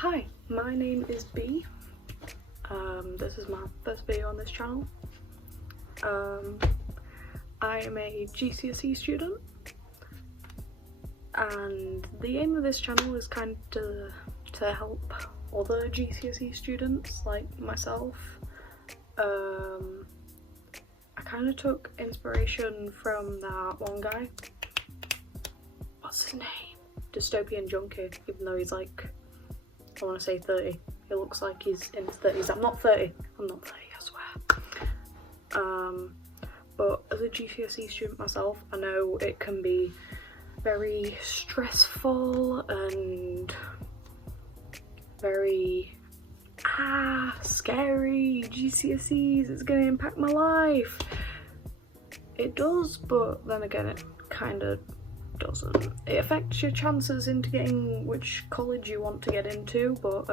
Hi, my name is B. This is my first video on this channel. I am a GCSE student, and the aim of this channel is kind of to help other GCSE students like myself. I kind of took inspiration from that one guy. What's his name? Dystopian Junkie, even though he's like, I want to say 30. He looks like he's in his 30s. I'm not 30, I swear. But as a GCSE student myself, I know it can be very stressful and very scary. GCSEs, it's going to impact my life. It does, but then again it kind of doesn't. It affects your chances into getting which college you want to get into, but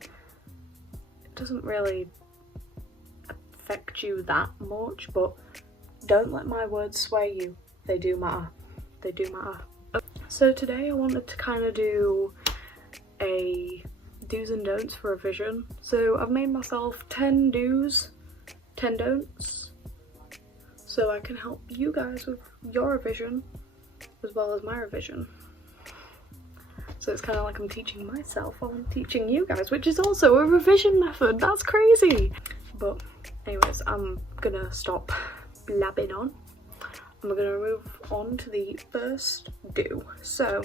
it doesn't really affect you that much. But don't let my words sway you. They do matter. They do matter. So today I wanted to kind of do a do's and don'ts for revision. So I've made myself 10 do's, 10 don'ts, so I can help you guys with your revision as well as my revision. So it's kind of like I'm teaching myself while I'm teaching you guys, which is also a revision method. That's crazy. But anyways, I'm gonna stop blabbing on. I'm gonna move on to the first do. So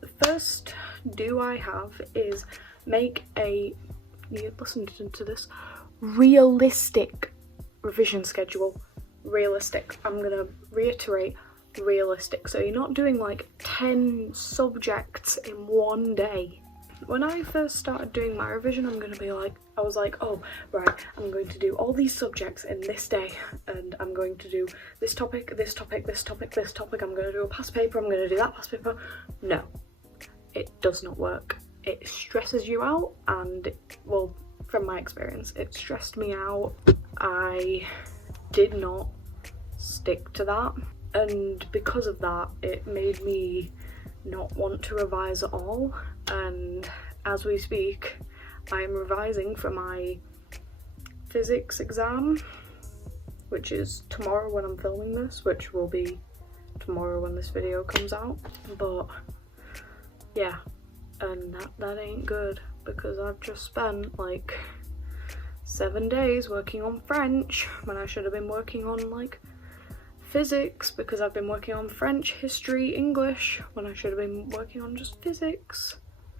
the first do I have is make a, you listen to this, realistic revision schedule. Realistic. I'm gonna reiterate, realistic. So you're not doing like 10 subjects in one day. When I first started doing my revision, I was like, oh right, I'm going to do all these subjects in this day, and I'm going to do this topic, this topic, this topic, this topic. I'm going to do a past paper, I'm going to do that past paper. No, it does not work. It stresses you out, and well, from my experience, it stressed me out. I did not stick to that, and because of that it made me not want to revise at all. And as we speak, I'm revising for my physics exam, which is tomorrow when I'm filming this, which will be tomorrow when this video comes out. But yeah, and that ain't good, because I've just spent like 7 days working on French when I should have been working on like physics, because I've been working on French, history, English when I should have been working on just physics.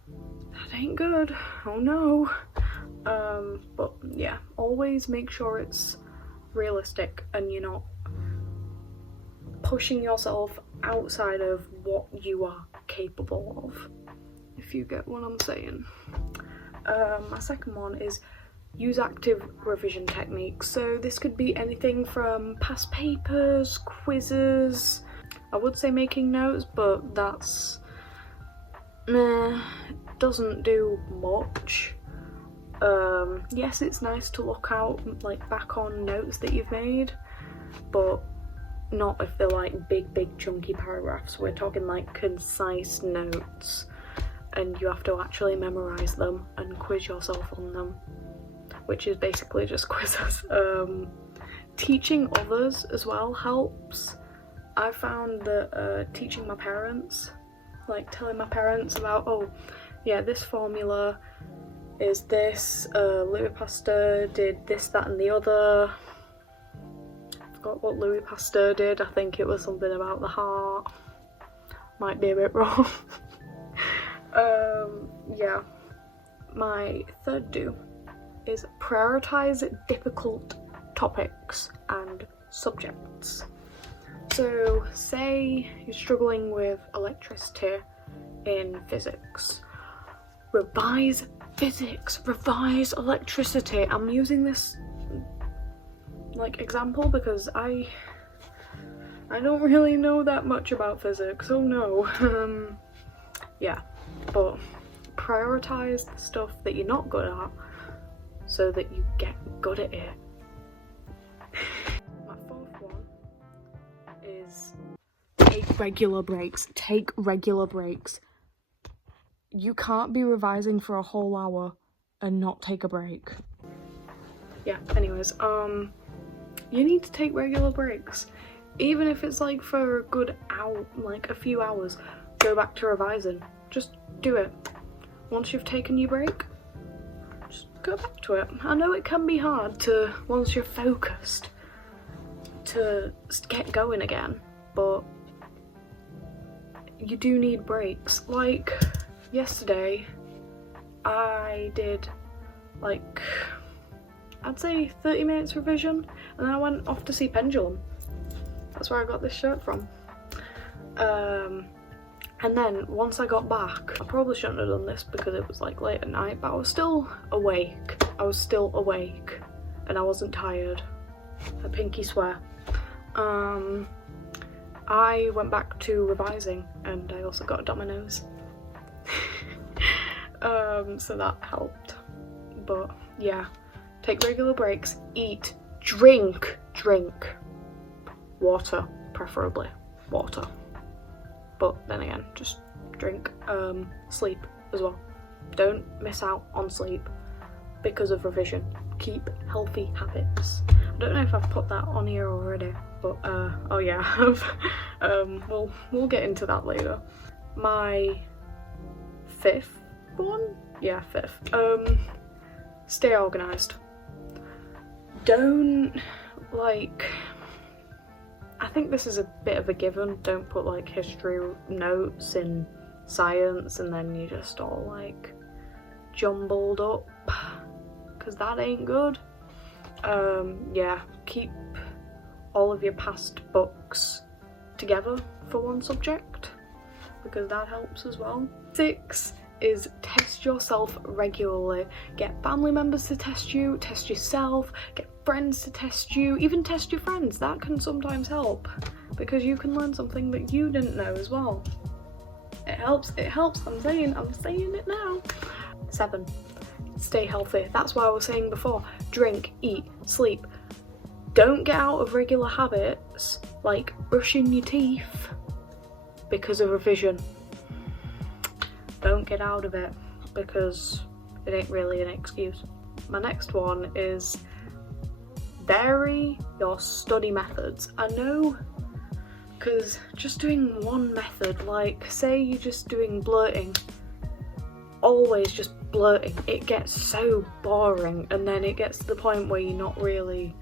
That ain't good. Oh no. But yeah, always make sure it's realistic and you're not pushing yourself outside of what you are capable of, if you get what I'm saying. My second one is use active revision techniques. So this could be anything from past papers, quizzes. I would say making notes, but that's doesn't do much. Yes, it's nice to look out like back on notes that you've made, but not if they're like big chunky paragraphs. We're talking like concise notes, and you have to actually memorize them and quiz yourself on them, which is basically just quizzes. Teaching others as well helps. I found that teaching my parents, like telling my parents about, oh yeah, this formula is this, Louis Pasteur did this, that and the other. I forgot what Louis Pasteur did. I think it was something about the heart. Might be a bit wrong. Yeah. My third do is prioritize difficult topics and subjects. So say you're struggling with electricity in physics. Revise physics, revise electricity. I'm using this like example because I don't really know that much about physics, oh no. Yeah, but prioritize the stuff that you're not good at so that you get good at it. My fourth one is take regular breaks. Take regular breaks. you can't be revising for a whole hour and not take a break. Yeah, anyways, you need to take regular breaks. Even if it's like for a good hour, like a few hours, go back to revising. Just do it. Once you've taken your break, just go back to it. I know it can be hard to, once you're focused, to get going again, but you do need breaks. Like yesterday, I did like, I'd say 30 minutes revision, and then I went off to see Pendulum. That's where I got this shirt from. And then once I got back, I probably shouldn't have done this because it was like late at night, but I was still awake. And I wasn't tired. I pinky swear. I went back to revising, and I also got a Domino's. So that helped. But yeah, take regular breaks, eat, drink. Water, preferably water. But then again, just drink. Sleep as well. Don't miss out on sleep because of revision. Keep healthy habits. I don't know if I've put that on here already, but oh yeah, I have. We'll get into that later. My fifth one? Yeah, fifth. Stay organised. Don't, like, I think this is a bit of a given. Don't put like history notes in science and then you just all like jumbled up, because that ain't good. Yeah, keep all of your past books together for one subject, because that helps as well. 6 is test yourself regularly. Get family members to test you, test yourself, get friends to test you, even test your friends. That can sometimes help, because you can learn something that you didn't know as well. It helps, I'm saying it now. 7, stay healthy. That's why I was saying before, drink, eat, sleep. Don't get out of regular habits like brushing your teeth because of revision. Don't get out of it, because it ain't really an excuse. My next one is vary your study methods. I know, because just doing one method, like say you're just doing blurting, always just blurting, it gets so boring, and then it gets to the point where you're not really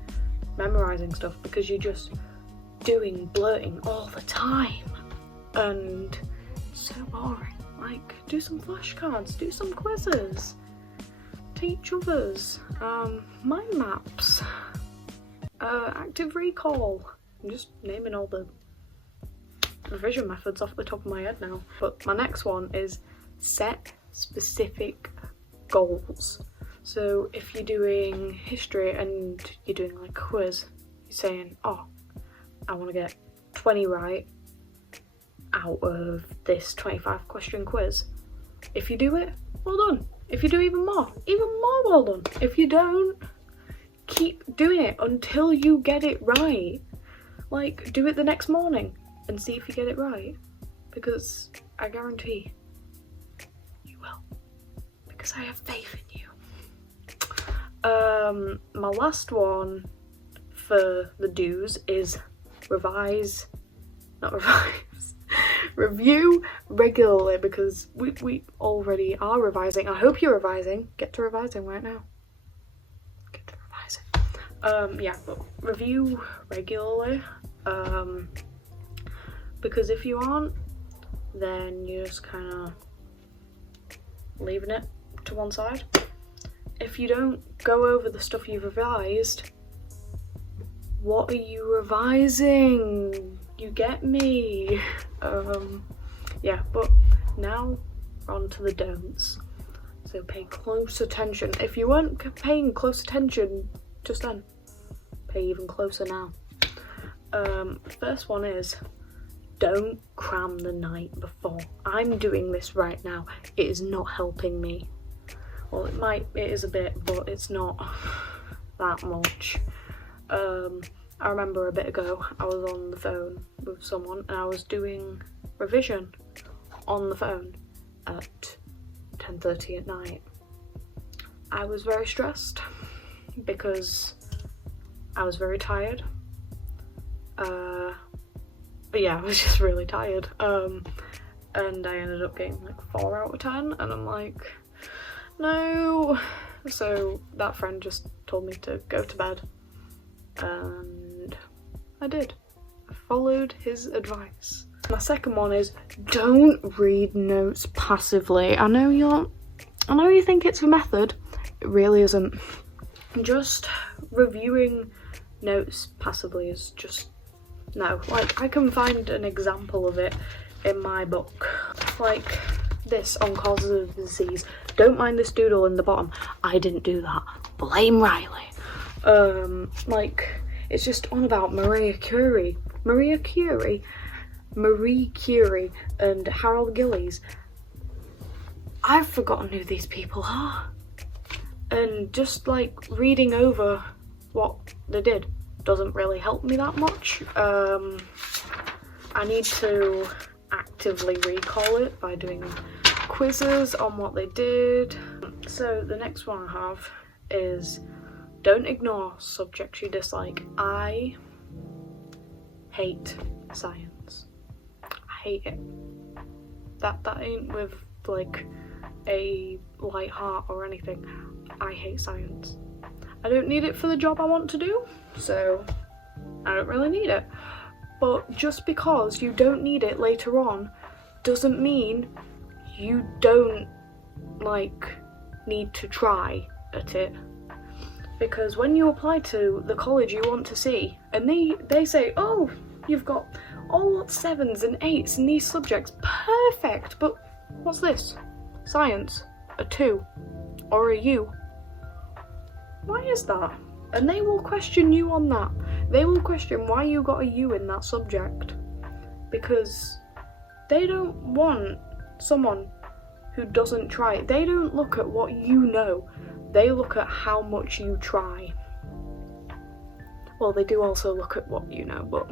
memorizing stuff because you're just doing blurting all the time, and it's so boring. Like, do some flashcards, do some quizzes, teach others, mind maps, active recall. I'm just naming all the revision methods off the top of my head now. But my next one is set specific goals. So if you're doing history and you're doing like a quiz, you're saying, oh, I want to get 20 right out of this 25 question quiz. If you do it, well done. If you do even more well done. If you don't, keep doing it until you get it right. Like, do it the next morning and see if you get it right, because I guarantee you will, because I have faith in you. My last one for the do's is review regularly, because we already are revising. I hope you're revising. Get to revising right now. Get to revising. Yeah, but review regularly, because if you aren't, then you're just kind of leaving it to one side. If you don't go over the stuff you've revised, what are you revising? You get me? Yeah, but now on to the don'ts. So pay close attention. If you weren't paying close attention just then, pay even closer now. First one is, don't cram the night before. I'm doing this right now. It is not helping me. Well, it is a bit, but it's not that much. I remember a bit ago, I was on the phone with someone and I was doing revision on the phone at 10:30 at night. I was very stressed because I was very tired. But yeah, I was just really tired. And I ended up getting like 4 out of 10, and I'm like, no. So that friend just told me to go to bed, and I did. I followed his advice. My second one is, don't read notes passively. I know you think it's a method. It really isn't. Just reviewing notes passively is just, no. Like, I can find an example of it in my book. Like this on causes of disease. Don't mind this doodle in the bottom. I didn't do that. Blame Riley. Like, it's just on about Marie Curie and Harold Gillies. I've forgotten who these people are. And just like reading over what they did doesn't really help me that much. I need to actively recall it by doing quizzes on what they did. So the next one I have is, don't ignore subjects you dislike. I hate science. I hate it. That ain't with like a light heart or anything. I hate science. I don't need it for the job I want to do, so I don't really need it. But just because you don't need it later on doesn't mean you don't like need to try at it. Because when you apply to the college you want to see, and they say, oh, you've got all 7s and 8s in these subjects, perfect, but what's this? Science, a 2 or a U. Why is that? And they will question you on that. They will question why you got a U in that subject. Because they don't want someone who doesn't try. They don't look at what you know. They look at how much you try. Well, they do also look at what you know, but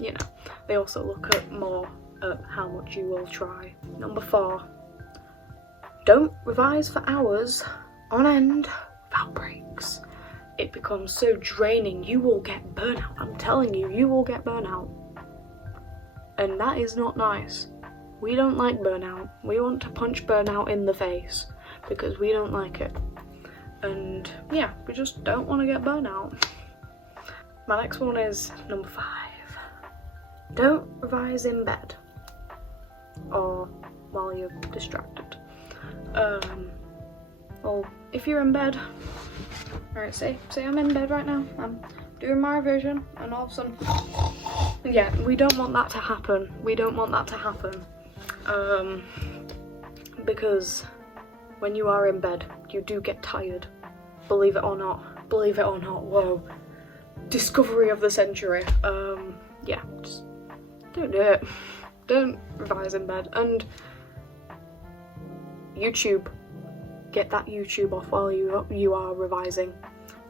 you know, they also look at more at how much you will try. Number 4, don't revise for hours on end without breaks. It becomes so draining. You will get burnout. I'm telling you, you will get burnout. And that is not nice. We don't like burnout. We want to punch burnout in the face because we don't like it. And yeah, we just don't want to get burnout. My next one is number 5. Don't revise in bed or while you're distracted. Well, if you're in bed, alright, say I'm in bed right now, I'm doing my revision, and all of a sudden, yeah, we don't want that to happen. We don't want that to happen. Because when you are in bed, you do get tired. Believe it or not. Believe it or not. Whoa. Discovery of the century. Yeah, just don't do it. Don't revise in bed. And YouTube. Get that YouTube off while you are revising.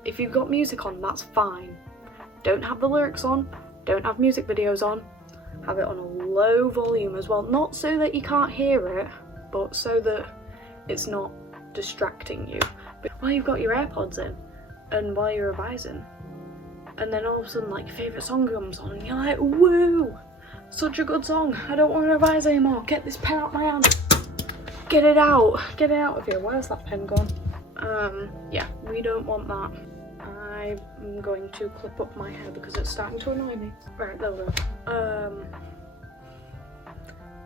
If you've got music on, that's fine. Don't have the lyrics on. Don't have music videos on. Have it on a low volume as well. Not so that you can't hear it, but so that it's not distracting you. But while you've got your AirPods in, and while you're revising, and then all of a sudden like your favourite song comes on, and you're like, woo! Such a good song. I don't want to revise anymore. Get this pen out my hand. Get it out. Get it out of here. Where's that pen gone? Yeah, we don't want that. I'm going to clip up my hair because it's starting to annoy me. Right, there we go.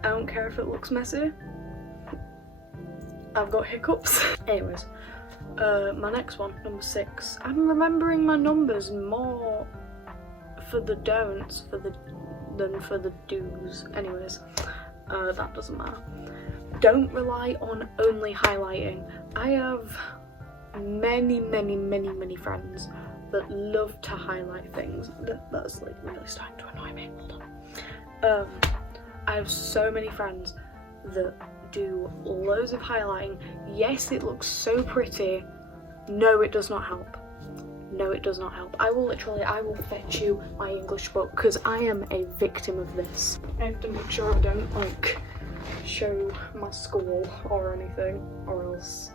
I don't care if it looks messy. I've got hiccups. Anyways, my next one, number 6. I'm remembering my numbers more for the don'ts than for the do's. Anyways, that doesn't matter. Don't rely on only highlighting. I have many friends that love to highlight things. That's like really starting to annoy me. Hold on. I have so many friends that do loads of highlighting. Yes, it looks so pretty. No, it does not help. No, it does not help. I will fetch you my English book because I am a victim of this. I have to make sure I don't like show my school or anything, or else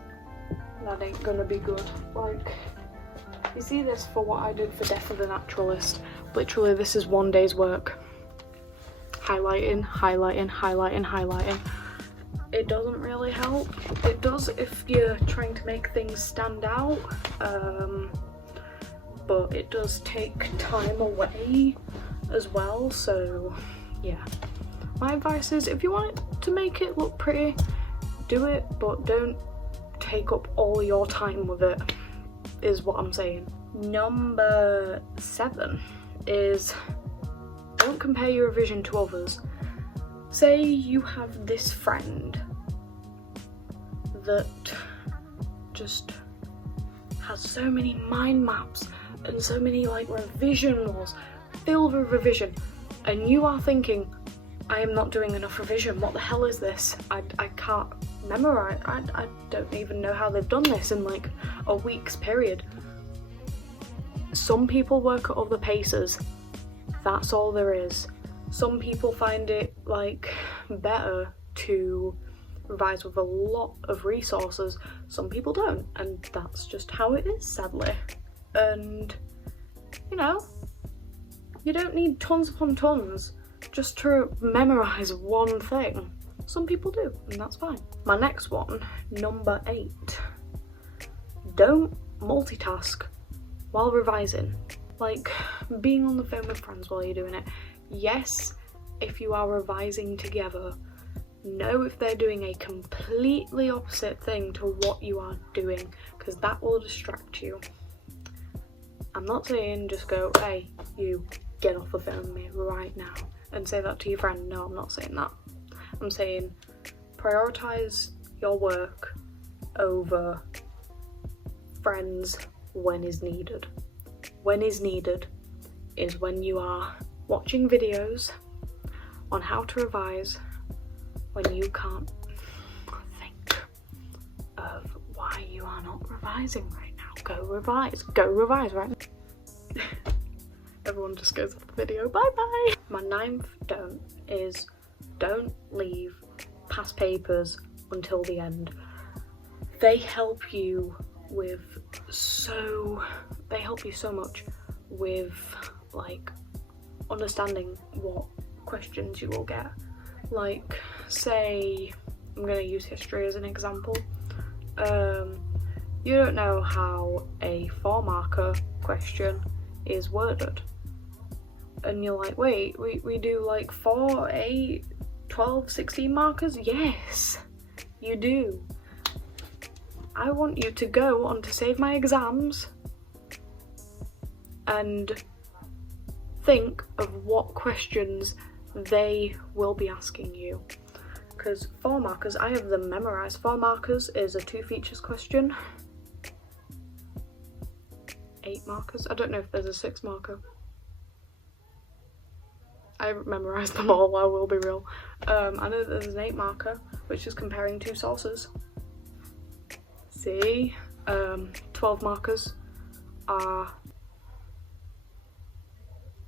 that ain't gonna be good. Like, you see this for what I did for Death of the Naturalist. Literally, this is one day's work. Highlighting, highlighting, highlighting, highlighting. It doesn't really help. It does if you're trying to make things stand out, but it does take time away as well, so yeah. My advice is, if you want it to make it look pretty, do it, but don't take up all your time with it, is what I'm saying. Number 7 is, don't compare your revision to others. Say you have this friend that just has so many mind maps and so many like revision walls filled with revision, and you are thinking, I am not doing enough revision, what the hell is this? I can't memorize, I don't even know how they've done this in like a week's period. Some people work at other paces, that's all there is. Some people find it like better to revise with a lot of resources, some people don't, and that's just how it is, sadly. And you know, you don't need tons upon tons just to memorize one thing. Some people do, and that's fine. My next one, number 8. Don't multitask while revising. Like, being on the phone with friends while you're doing it. Yes, if you are revising together, know if they're doing a completely opposite thing to what you are doing, because that will distract you. I'm not saying just go, hey, you, get off the phone with me right now, and say that to your friend. No, I'm not saying that. I'm saying prioritize your work over friends when is needed. When is needed is when you are watching videos on how to revise, when you can't think of why you are not revising right now. Go revise right now. Everyone just goes off the video, bye bye. My 9th don't is, don't leave past papers until the end. They help you so much with like understanding what questions you will get. Like, say I'm gonna use history as an example. You don't know how a 4-marker question is worded, and you're like, wait, we do like 4, 8, 12, 16 markers? Yes, you do. I want you to go on to Save My Exams and think of what questions they will be asking you. Because 4 markers, I have them memorised. 4 markers is a 2 features question. 8 markers? I don't know if there's a 6 marker. I haven't memorised them all, I will be real. I know that there's an 8 marker, which is comparing 2 sources. See? 12 markers are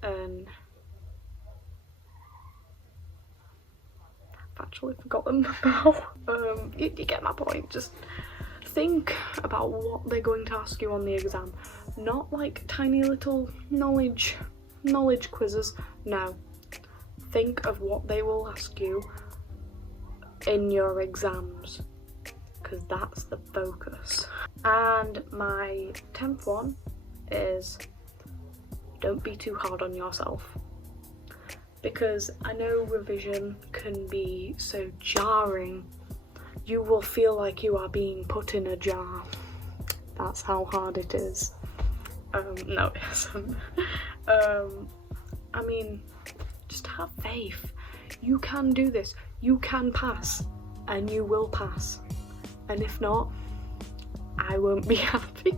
I've actually forgotten now. You get my point. Just think about what they're going to ask you on the exam. Not like tiny little knowledge quizzes. No. Think of what they will ask you in your exams, because that's the focus. And my 10th one is, don't be too hard on yourself. Because I know revision can be so jarring. You will feel like you are being put in a jar. That's how hard it is. No, it isn't. I mean, just have faith. You can do this. You can pass, and you will pass. And if not, I won't be happy.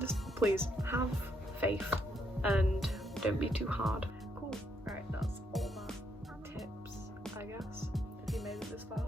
Just please have faith and don't be too hard. Cool. Alright, that's all my tips, I guess, if you made it this far.